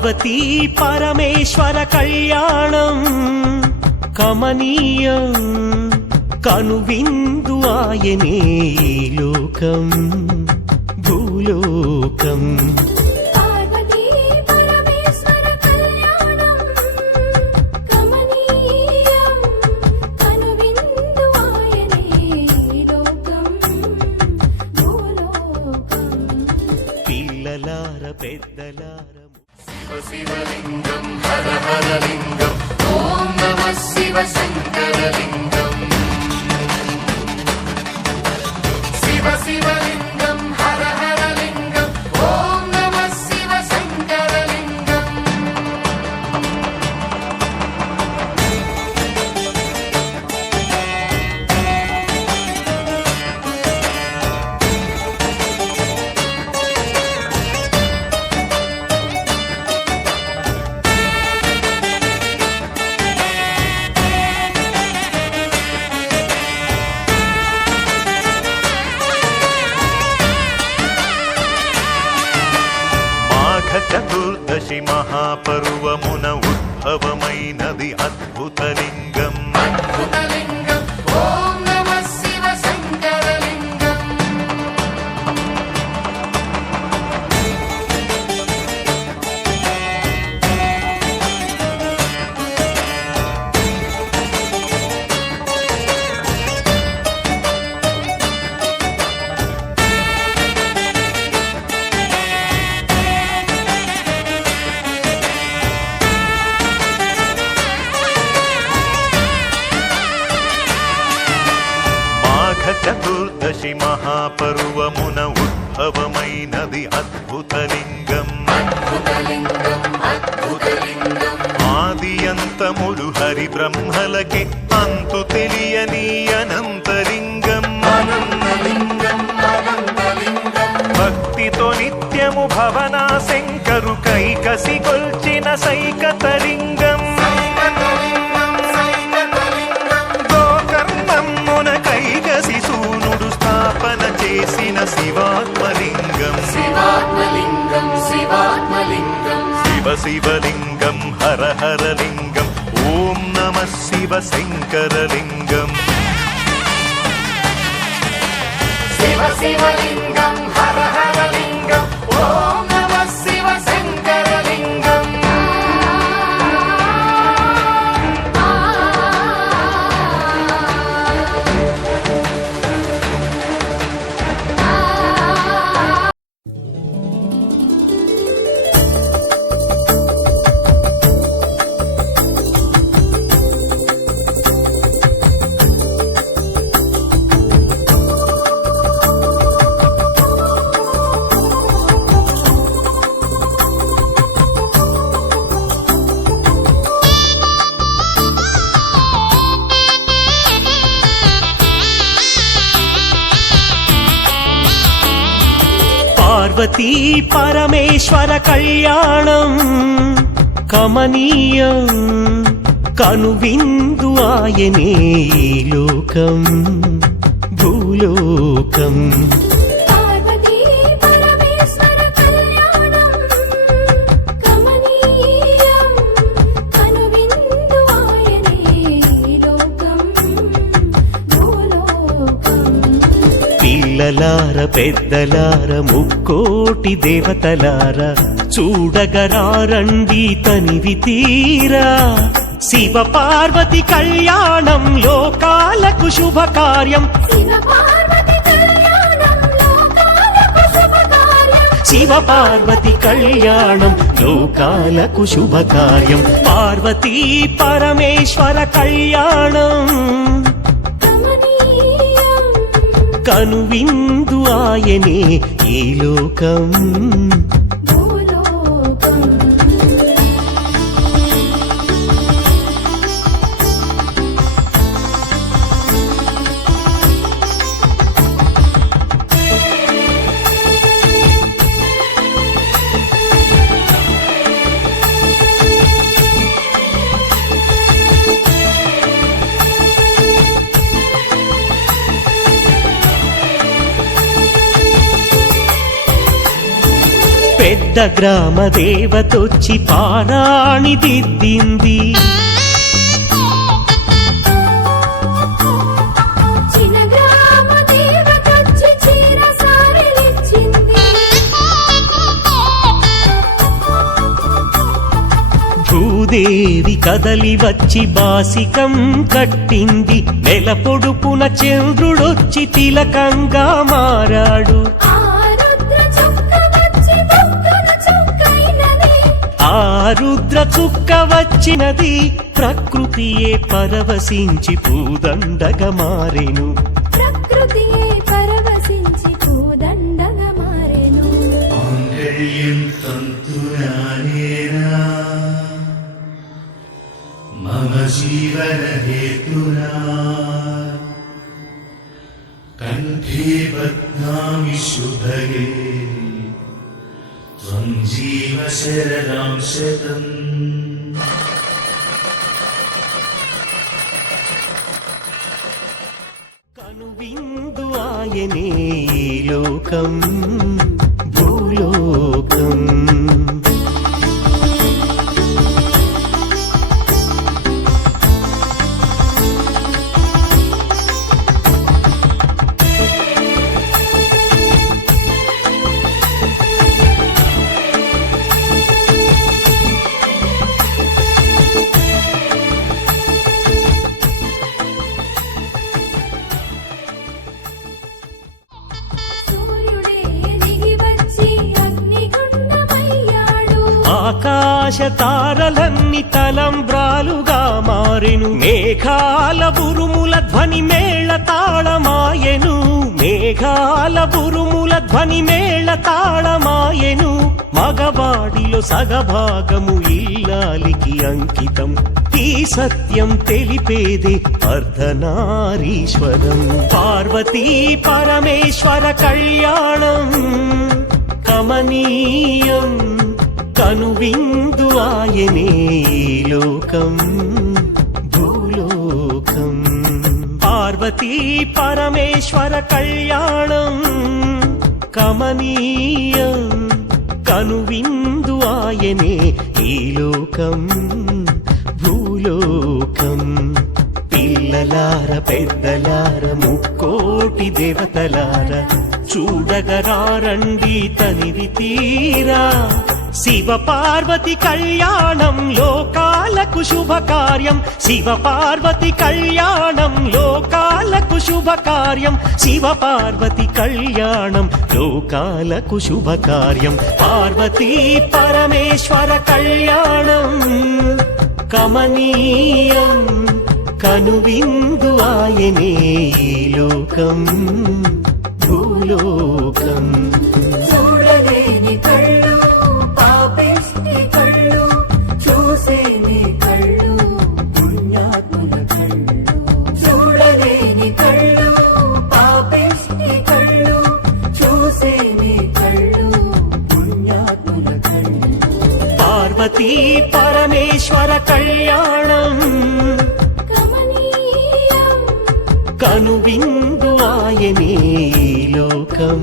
పార్వతీ పరమేశ్వర కళ్యాణం కమనీయం కనువిందు ఆయనే ఈ లోకం భూలోకం. పార్వతీ పరమేశ్వర కళ్యాణం కమనీయం కనువిందు ఆయనే ఈ లోకం భూలోకం. పిల్లలార పెద్దలార శివ శివలింగం హర హర లింగం ఓం నమః శివ శంకరలింగం. శివ శివలింగం హర హర లింగం ఓం నమః శివ శంకరలింగం. చతుర్దశి మహాపర్వమున ఉద్భవమైనది అద్భుతలింగం. అద్భుతలింగం ఓం నమః శివ శంకరలింగం. చతుర్దశి మహాపర్వమున ఉద్భవమైనది అద్భుతలింగం. అద్భుతలింగం అద్భుతలింగం ఆది అంతములు హరి బ్రహ్మలకి అంతు తెలియని అనంతలింగం. అనంతలింగం అనంతలింగం భక్తితో నిత్యము భవనా శంకరు కైకసి కొల్చిన సైకతలింగం. చేసిన శివాత్మలింగం. శివాత్మలింగం శివాత్మలింగం శివ శివలింగం హర హర లింగం ఓం నమః శివ శంకరలింగం. శివ శివలింగం హర హర లింగం ఓం నమః శివ శంకరలింగం. పార్వతీ పరమేశ్వర కళ్యాణం కమనీయం కనువిందు ఆయనే ఈ లోకం భూలోకం. పార్వతీ పరమేశ్వర కళ్యాణం కమనీయం కనువిందు ఆయనే ఈ లోకం భూలోకం. పిల్లలార పెద్దలార ముక్కోటి దేవతలార చూడగరారండి తనివి తీరా శివ పార్వతి కళ్యాణం లోకాలకు శుభకార్యం. శివ పార్వతి కళ్యాణం లోకాలకు శుభకార్యం. శివ పార్వతి కళ్యాణం లోకాలకు శుభకార్యం. పార్వతీ పరమేశ్వర కళ్యాణం కనువిందు ఆయనే ఈ లోకం భూలోకం. పెద్ద గ్రామ దేవతొచ్చి పారాణి దిద్దింది. చిన్న గ్రామ దేవతొచ్చి చీర సారెలిచ్చింది. భూదేవి కదలి వచ్చి బాసికం కట్టింది. నెల పొడుపున చంద్రుడొచ్చి తిలకంగా మారాడు. ఆ రుద్ర చుక్క వచ్చి బొగ్గన చుక్కైనది. ఆ రుద్ర చుక్క వచ్చినది. ప్రకృతియే పరవశించి పూదండగా మారెను. ప్రకృతియే పరవశించి పూదండగా మారెను. మాంగళ్యం తంతునానేనా మమ జీవన హేతునా కంఠే బధ్నామి శుభగే త్వం జీవ శరదాం శతం. కనువిందు ఆయనే ఈ లోకం భూలోకం. సూర్యుడే దిగి వచ్చి అగ్నిగుండమయ్యాడు. ఆకాశ తారలన్నీ తలంబ్రాలుగా మారెను. మేఘాల బురుముల ధ్వని మేళ తాళమాయెను. మేఘాల బురుముల ధ్వని మేళ తాళమాయెను. మగవాడిలో సగభాగము ఇల్లాలికి అంకితం. ఈ సత్యం తెలిపేదే అర్ధనారీశ్వరం. పార్వతీ పరమేశ్వర కళ్యాణం కమనీయం. కనువిందు ఆయనే ఈ లోకం భూలోకం. పార్వతీ పరమేశ్వర కళ్యాణం కమనీయం. కనువిందు ఆయనే ఈ లోకం భూలోకం. పిల్లలార పెద్దలార ముక్కోటి దేవతలార చూడగరారండి తనివి తీరా. శివ పార్వతి కళ్యాణం లోకాలకు శుభకార్యం. శివ పార్వతి కళ్యాణం లోకాలకు శుభకార్యం. శివ పార్వతి కళ్యాణం లోకాలకు శుభకార్యం. పార్వతీ పరమేశ్వర కళ్యాణం కమనీయం. కనువిందు ఆయనే ఈ లోకం భూలోకం. చూడలేని కళ్ళు పాపిష్టి కళ్ళు చూసేని కళ్ళు పుణ్యాత్ముల కళ్ళు. చూడలేని కళ్ళు పాపిష్టి కళ్ళు చూసేని కళ్ళు పుణ్యాత్ముల కళ్ళు. పార్వతీ పరమేశ్వర కళ్యాణం కమనీయం. కనువిందు ఆయనే ఈ లోకం